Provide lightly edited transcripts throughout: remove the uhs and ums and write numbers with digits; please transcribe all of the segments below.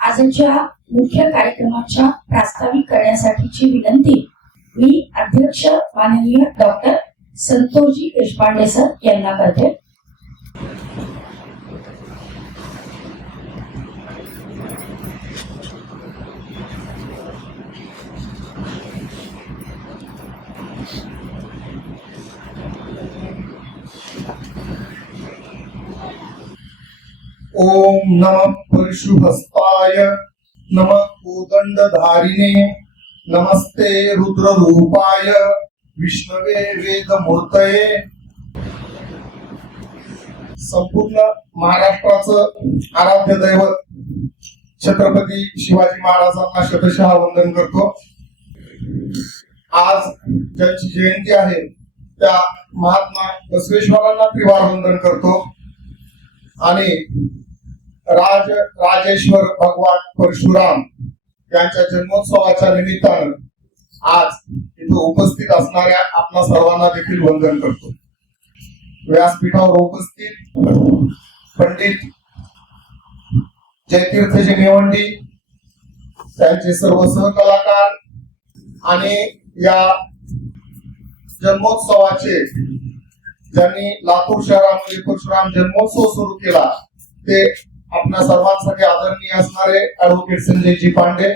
आजच्या मुख्य कार्यक्रमाच्या प्रास्ताविक करण्यासाठीची विनंती मी अध्यक्ष माननीय डॉक्टर संतोषजी देशपांडे सर यांना करते. ओम नमः परशुहस्ताय नमः कोदंडधारिणे नमस्ते रुद्ररूपाय विष्णवे वेदमूर्तये. संपूर्ण महाराष्ट्राचं आराध्य दैवत छत्रपती शिवाजी महाराजांना शतशः वंदन करतो. आज ज्यांची जयंती आहे त्या महात्मा बसवेश्वरांना त्रिवार वंदन करतो आणि राजेश्वर भगवान परशुराम यांच्या जन्मोत्सवाच्या निमित्तानं आज इथे उपस्थित असणाऱ्या आपणा सर्वांना देखील वंदन करतो. व्यासपीठावर उपस्थित पंडित जयतीर्थजी नेवंडी, त्यांचे सर्व सहकलाकार आणि या जन्मोत्सवाचे ज्यांनी लातूर शहरामध्ये परशुराम जन्मोत्सव सुरू केला ते आपल्या सर्वांसाठी आदरणीय असणारे ऍडव्होकेट संजयजी पांडे.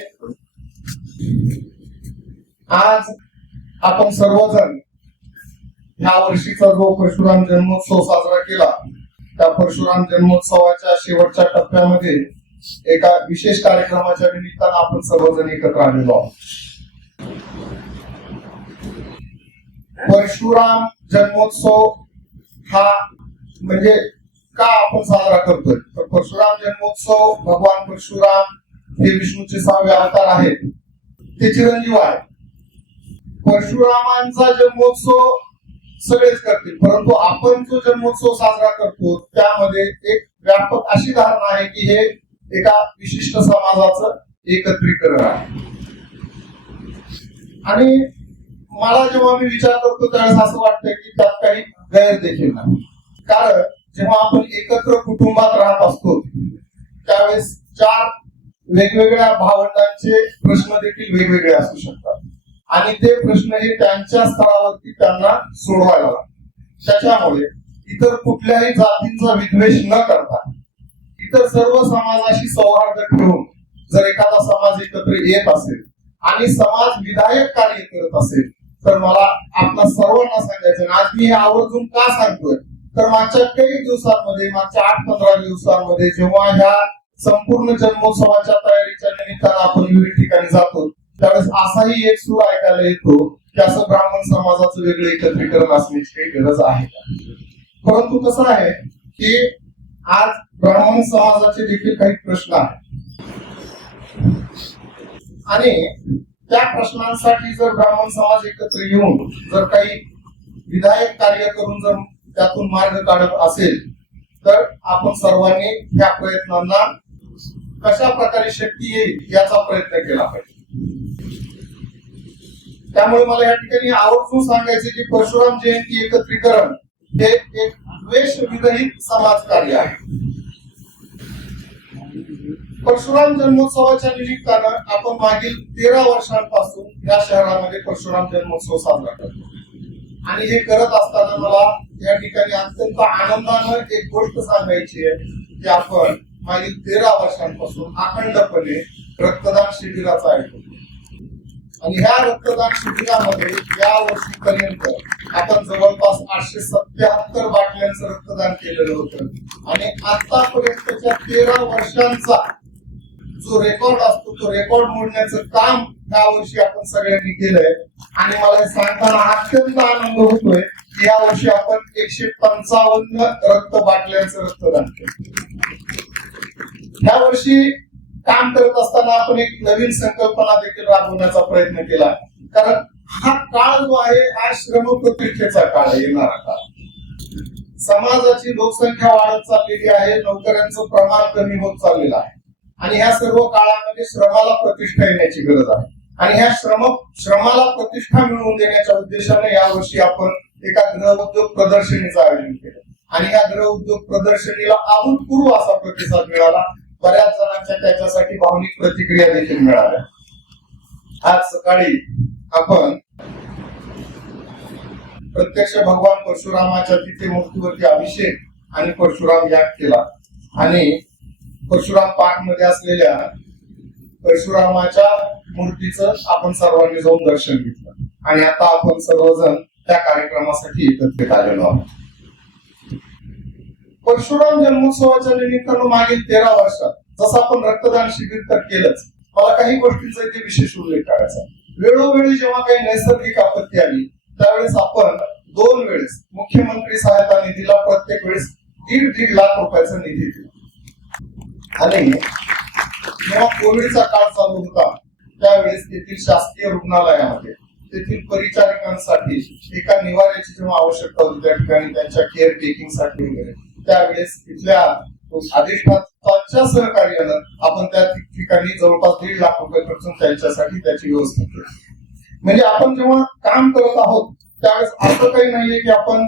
आज आपण सर्वजण ह्या वर्षीचा जो परशुराम जन्मोत्सव साजरा केला त्या परशुराम जन्मोत्सवाच्या शेवटच्या टप्प्यामध्ये एका विशेष कार्यक्रमाच्या निमित्तानं आपण सर्वजण एकत्र आलेलो आहोत. परशुराम जन्मोत्सव हा म्हणजे का आपण साजरा करतोय तर परशुराम जन्मोत्सव भगवान परशुराम हे विष्णूचे 6वे अवतार आहेत, ते चिरंजीव आहे. परशुरामांचा जन्मोत्सव सगळेच करतील, परंतु आपण जो जन्मोत्सव साजरा करतो त्यामध्ये एक व्यापक अशी धारणा आहे की हे एका विशिष्ट समाजाचं एकत्रीकरण आहे. आणि मला जेव्हा मी विचार करतो त्यावेळेस असं वाटतं की त्यात काही गैर देखील नाही. कारण जेव्हा आपण एकत्र कुटुंबात राहत असतो त्यावेळेस 4 वेगवेगळ्या भावंडांचे प्रश्न देखील वेगवेगळे असू शकतात आणि ते प्रश्न हे त्यांच्या स्तरावरती त्यांना सोडवायला लागतात. त्याच्यामुळे इतर कुठल्याही जातींचा विद्वेष न करता इतर सर्व समाजाशी सौहार्द ठेवून जर एखादा समाज एकत्र येत असेल आणि समाज विधायक कार्य करत असेल तर मला आपल्या सर्वांना सांगायचं. आज मी हे आवर्जून का सांगतोय तर मागच्या काही दिवसांमध्ये, मागच्या 8-15 दिवसांमध्ये जेव्हा ह्या संपूर्ण जन्मोत्सवाच्या तयारीच्या निमित्तानं आपण विविध ठिकाणी जातो त्यावेळेस असाही एक सूर ऐकायला येतो की असं ब्राह्मण समाजाचं वेगळं एकत्रीकरण असण्याची काही गरज आहे का. परंतु कसं आहे की आज ब्राह्मण समाजाचे देखील काही प्रश्न आहेत आणि त्या प्रश्नांसाठी जर ब्राह्मण समाज एकत्र येऊन जर काही विधायक कार्य करून जर त्यातून मार्ग काढत असेल तर आपण सर्वांनी ह्या प्रयत्नांना कशा प्रकारे शक्ती येईल याचा प्रयत्न केला पाहिजे. त्यामुळे मला या ठिकाणी आवर्जून सांगायचे की परशुराम जयंती एकत्रीकरण हे एक द्वेष विरहित समाज कार्य आहे. परशुराम जन्मोत्सवाच्या निमित्तानं आपण मागील 13 वर्षांपासून या शहरामध्ये परशुराम जन्मोत्सव साजरा करतो आणि हे करत असताना मला या ठिकाणी अत्यंत आनंदानं एक गोष्ट सांगायची आहे की आपण मागील 13 वर्षांपासून अखंडपणे रक्तदान शिबिराचं आयोजन करतो आणि ह्या रक्तदान शिबिरामध्ये या वर्षीपर्यंत आपण जवळपास 877 बाटल्यांचं रक्तदान केलेलं होतं आणि आतापर्यंतच्या 13 वर्षांचा जो रेकॉर्ड असतो तो रेकॉर्ड मोडण्याचं काम या वर्षी आपण सगळ्यांनी केलंय आणि मला हे सांगताना अत्यंत आनंद होतोय की या वर्षी आपण 155 रक्त बाटल्यांचं रक्तदान केलं. या वर्षी काम करत असताना आपण एक नवीन संकल्पना देखील राबवण्याचा प्रयत्न केला कारण हा काळ जो आहे हा श्रमप्रतिष्ठेचा काळ आहे. येणारा काळ समाजाची लोकसंख्या वाढत चाललेली आहे, नोकऱ्यांचं प्रमाण कमी होत चाललेलं आहे आणि ह्या सर्व काळामध्ये श्रमाला प्रतिष्ठा येण्याची गरज आहे आणि ह्या श्रमाला प्रतिष्ठा मिळवून देण्याच्या उद्देशाने यावर्षी आपण एका गृह उद्योग प्रदर्शनीचं आयोजन केलं आणि या गृह उद्योग प्रदर्शनीला अभूतपूर्व असा प्रतिसाद मिळाला. बऱ्याच जणांच्या त्याच्यासाठी भावनिक प्रतिक्रिया देखील मिळाल्या. आज सकाळी आपण प्रत्यक्ष भगवान परशुरामाच्या तिथे मूर्तीवरती अभिषेक आणि परशुराम याग केला आणि परशुराम पार्क मध्ये असलेल्या परशुरामाच्या मूर्तीचं आपण सर्वांनी जाऊन दर्शन घेतलं आणि आता आपण सर्वजण त्या कार्यक्रमासाठी एकत्रित आलेलो आहोत. परशुराम जन्मोत्सवाच्या निमित्तानं मागील 13 वर्षात जसं आपण रक्तदान शिबिर तर केलंच, मला काही गोष्टींचा इथे विशेष उल्लेख करायचा. वेळोवेळी जेव्हा काही नैसर्गिक आपत्ती आली त्यावेळेस आपण 2 वेळेस मुख्यमंत्री सहायता निधीला प्रत्येक वेळेस 1.5 लाख रुपयाचा निधी दिला आणि जेव्हा कोविडचा काळ चालू होता त्यावेळेस तेथील शासकीय रुग्णालयामध्ये तेथील परिचारिकांसाठी एका निवाऱ्याची जेव्हा आवश्यकता होती त्या ठिकाणी त्यांच्या केअर टेकिंग साठी वगैरे त्यावेळेस तिथल्या अधिष्ठातांच्या सहकार्यानं आपण त्या ठिकाणी जवळपास 1.5 लाख रुपये खर्चून त्यांच्यासाठी त्याची व्यवस्था केली. म्हणजे आपण जेव्हा काम करत आहोत त्यावेळेस असं काही नाहीये की आपण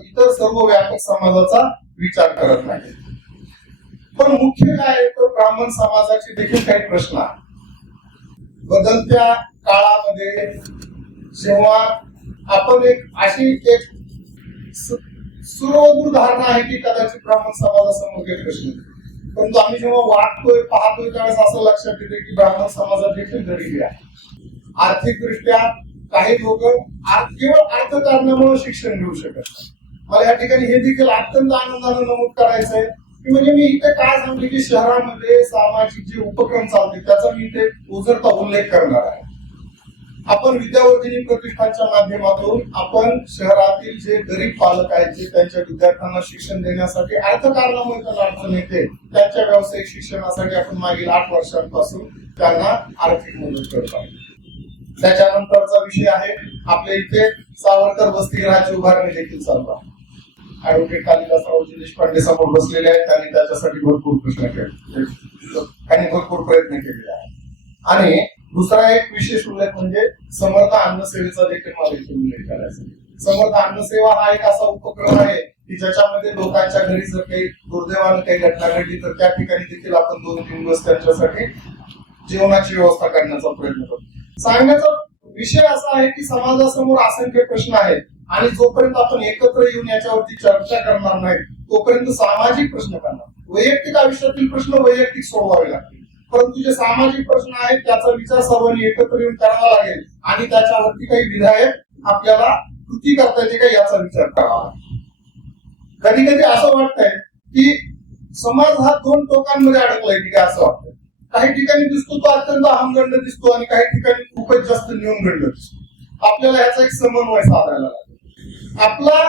इतर सर्व व्यापक समाजाचा विचार करत नाही. पण मुख्य काय आहे तर ब्राह्मण समाजाचे देखील काही प्रश्न आहेत. बदलत्या काळामध्ये जेव्हा आपण अशी एक सुरवधूर धारणा आहे की कदाचित ब्राह्मण समाजासमोर काही प्रश्न, परंतु आम्ही जेव्हा वाटतोय पाहतोय त्यावेळेस असं लक्षात येते की ब्राह्मण समाजात देखील गरिबी आहे. आर्थिकदृष्ट्या काही लोक केवळ अर्थकारणामुळे शिक्षण घेऊ शकत नाही. मला या ठिकाणी हे देखील अत्यंत आनंदाने नमूद करायचंय की म्हणजे मी इथे काय सांगले की शहरामध्ये सामाजिक जे उपक्रम चालते त्याचा मी इथे उजळता उल्लेख करणार आहे. आपण विद्यावर्धिनी प्रतिष्ठानच्या माध्यमातून आपण शहरातील जे गरीब पालक आहेत जे त्यांच्या विद्यार्थ्यांना शिक्षण देण्यासाठी अर्थकारणामुळे त्यांना अडचण येते त्यांच्या व्यावसायिक शिक्षणासाठी आपण मागील 8 वर्षांपासून त्यांना आर्थिक मदत करत आहोत. त्याच्यानंतरचा विषय आहे आपल्या इथे सावरकर वसतिगृहाची उभारणी देखील चालू आहे. ऍडव्होकेट कालिदासरावजी देशपांडे समोर बसलेले आहेत, त्यांनी त्याच्यासाठी भरपूर प्रश्न केले, त्यांनी भरपूर प्रयत्न केलेले आहेत. आणि दुसरा एक विशेष उल्लेख म्हणजे समर्थ अन्नसेवेचा देखील मला इथे उल्लेख करायचा. समर्थ अन्नसेवा हा एक असा उपक्रम आहे की ज्याच्यामध्ये लोकांच्या घरी जर काही दुर्दैवानं काही घटना घडली तर त्या ठिकाणी देखील आपण 2-3 दिवस त्यांच्यासाठी जेवणाची व्यवस्था करण्याचा प्रयत्न करतो. सांगण्याचा विषय असा आहे की समाजासमोर असंख्य प्रश्न आहेत आणि जोपर्यंत आपण एकत्र येऊन याच्यावरती चर्चा करणार नाही तोपर्यंत सामाजिक प्रश्न करणार. वैयक्तिक आयुष्यातील प्रश्न वैयक्तिक सोडवावे लागतील, परंतु जे सामाजिक प्रश्न आहेत त्याचा विचार सर्वांनी एकत्र येऊन करावा लागेल आणि त्याच्यावरती काही विधायक आपल्याला कृती करता येते का याचा विचार करावा. कधी कधी असं वाटतंय की समाज हा 2 टोकांमध्ये अडकलाय की काय असं वाटतंय. काही ठिकाणी दिसतो तो अत्यंत अहमगंड दिसतो आणि काही ठिकाणी खूपच जास्त न्यूनगंड दिसतो. आपल्याला याचा एक समन्वय साधायला लागेल. आपला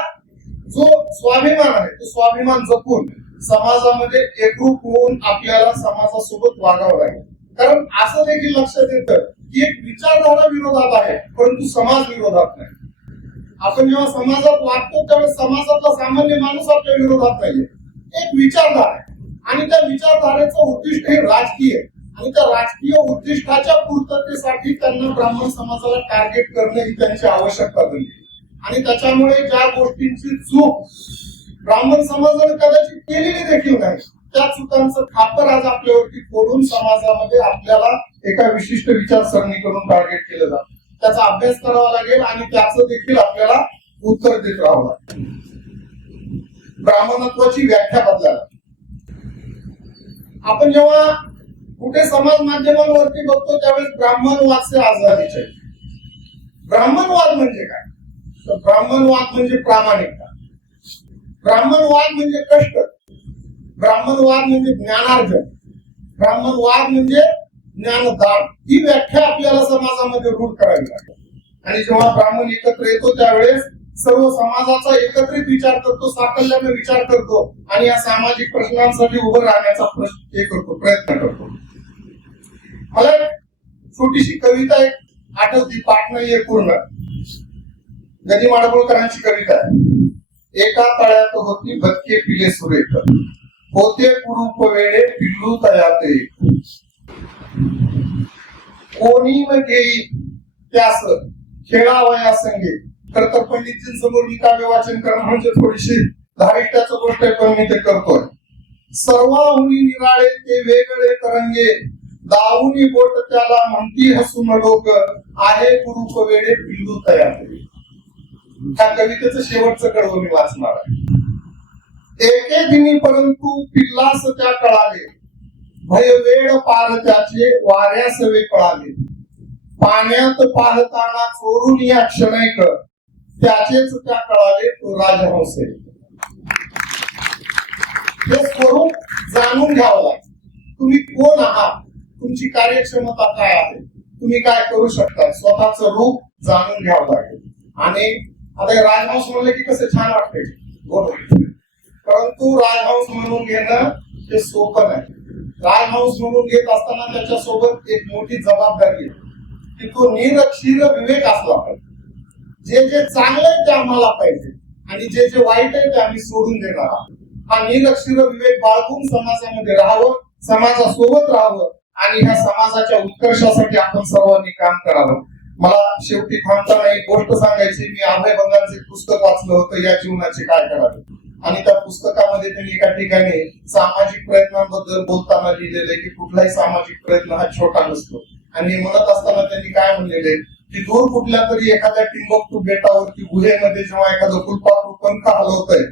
जो स्वाभिमान आहे तो स्वाभिमान जपून समाजामध्ये एकरूप होऊन आपल्याला समाजासोबत वागावं लागेल. कारण असं देखील लक्षात येतं की एक विचारधारा विरोधात आहे परंतु समाज विरोधात नाही. आपण जेव्हा समाजात वागतो त्यावेळेस समाजातला सामान्य माणूस आपल्या विरोधात नाहीये, एक विचारधारा आहे आणि त्या विचारधारेचं उद्दिष्ट हे राजकीय आणि त्या राजकीय उद्दिष्टाच्या पूर्ततेसाठी त्यांना ब्राह्मण समाजाला टार्गेट करणं ही त्यांची आवश्यकता बनली आणि त्याच्यामुळे ज्या गोष्टींची चूक ब्राह्मण समाजाने कदाचित केलेली देखील नाही त्या चुकांचं खापर आज आपल्यावरती फोडून समाजामध्ये आपल्याला एका विशिष्ट विचारसरणी करून टार्गेट केलं जातं. त्याचा अभ्यास करावा लागेल आणि त्याचं देखील आपल्याला उत्तर देत राहावं लागेल. ब्राह्मणत्वाची व्याख्या बदलायला आपण जेव्हा कुठे समाज माध्यमांवरती बघतो त्यावेळेस ब्राह्मणवादचे आजादीचे. ब्राह्मणवाद म्हणजे काय तर ब्राह्मणवाद म्हणजे प्रामाणिकता, ब्राह्मणवाद म्हणजे कष्ट, ब्राह्मणवाद म्हणजे ज्ञानार्जन, ब्राह्मणवाद म्हणजे ज्ञानदान. ही व्याख्या आपल्याला समाजामध्ये रूढ करावी लागते. आणि जेव्हा ब्राह्मण एकत्र येतो त्यावेळेस सर्व समाजाचा एकत्रित विचार करतो, साकल्याने विचार करतो आणि या सामाजिक प्रश्नांसाठी उभं राहण्याचा प्रयत्न करतो. मला छोटीशी कविता एक आठवती, पाठ नाहीये पूर्ण, गदी माडगुळकरांची कविता आहे. एका तळ्यात होती बदके पिले सुरेख, होते कुरूप वेळे पिल्लू तयात एक, कोणी न घेई त्यास खेळावया संगे. खर तर पंडितजींसमोर मी काव्य वाचन करणं म्हणजे थोडीशी धारिष्ट्याचं गोष्ट आहे पण मी ते करतोय. सर्वाहुनी निराळे ते वेगळे तरंगे, दाऊनी बोट त्याला म्हणती हसून लोक, आहे कुरूप वेडे पिल्लू तयार. ह्या कवितेचं शेवटचं कडवं मी वाचणार आहे. एके दिनी परंतु पिल्लास त्या कळाले, भय वेळ पार त्याचे वाऱ्यास वे कळाले. पाण्यात पाहताना चोरून या क्षणैक, त्याचेच त्या कळाले तो राजहंसे. हे स्वरूप जाणून घ्यावं लागेल. तुम्ही कोण आहात, तुमची कार्यक्षमता काय आहे, तुम्ही काय करू शकता, स्वतःचं रूप जाणून घ्यावं लागेल. आणि आता राजहंस म्हणलं की कसं छान वाटतंय, परंतु राजहंस म्हणून घेणं हे सोपं नाही. राजहंस म्हणून घेत असताना त्याच्यासोबत एक मोठी जबाबदारी आहे की तो निरक्षीर विवेक असला पाहिजे. जे जे चांगलं आहे ते आम्हाला पाहिजे आणि जे जे वाईट आहे ते आम्ही सोडून देणार आहोत. हा निरक्षीर विवेक बाळगून समाजामध्ये राहावं, समाजासोबत राहावं आणि ह्या समाजाच्या उत्कर्षासाठी आपण सर्वांनी काम करावं. मला शेवटी थांबताना एक गोष्ट सांगायची. मी अभय बंगालचं एक पुस्तक वाचलं होतं, या जीवनाचे काय करावे, आणि त्या पुस्तकामध्ये त्यांनी एका ठिकाणी सामाजिक प्रयत्नांबद्दल बोलताना लिहिलेलं आहे की कुठलाही सामाजिक प्रयत्न हा छोटा नसतो. आणि म्हणत असताना त्यांनी काय म्हणलेले की दूर कुठल्या तरी एखाद्या टिंबकटू बेटावरती गुहेमध्ये जेव्हा एखादं फुलपाखरू पंख हलवतंय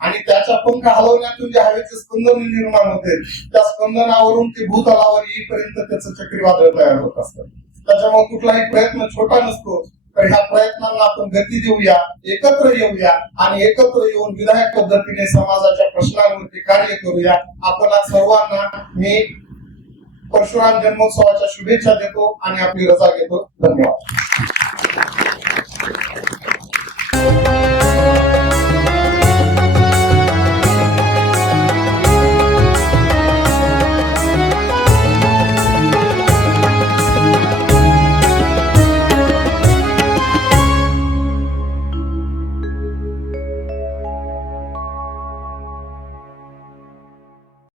आणि त्याच्या पंख हलवण्यातून जे हवेचे स्पंदन निर्माण होते, त्या स्पंदनावरून ते भूतलावर येईपर्यंत त्याचं चक्रीवादळ तयार होत असतं. त्याच्यामुळे कुठलाही प्रयत्न छोटा नसतो. तर ह्या प्रयत्नांना आपण गती देऊया, एकत्र येऊया आणि एकत्र येऊन विधायक पद्धतीने समाजाच्या प्रश्नांवरती कार्य करूया. आपल्या सर्वांना मी परशुराम जन्मोत्सवाच्या शुभेच्छा देतो आणि आपली रजा घेतो. धन्यवाद.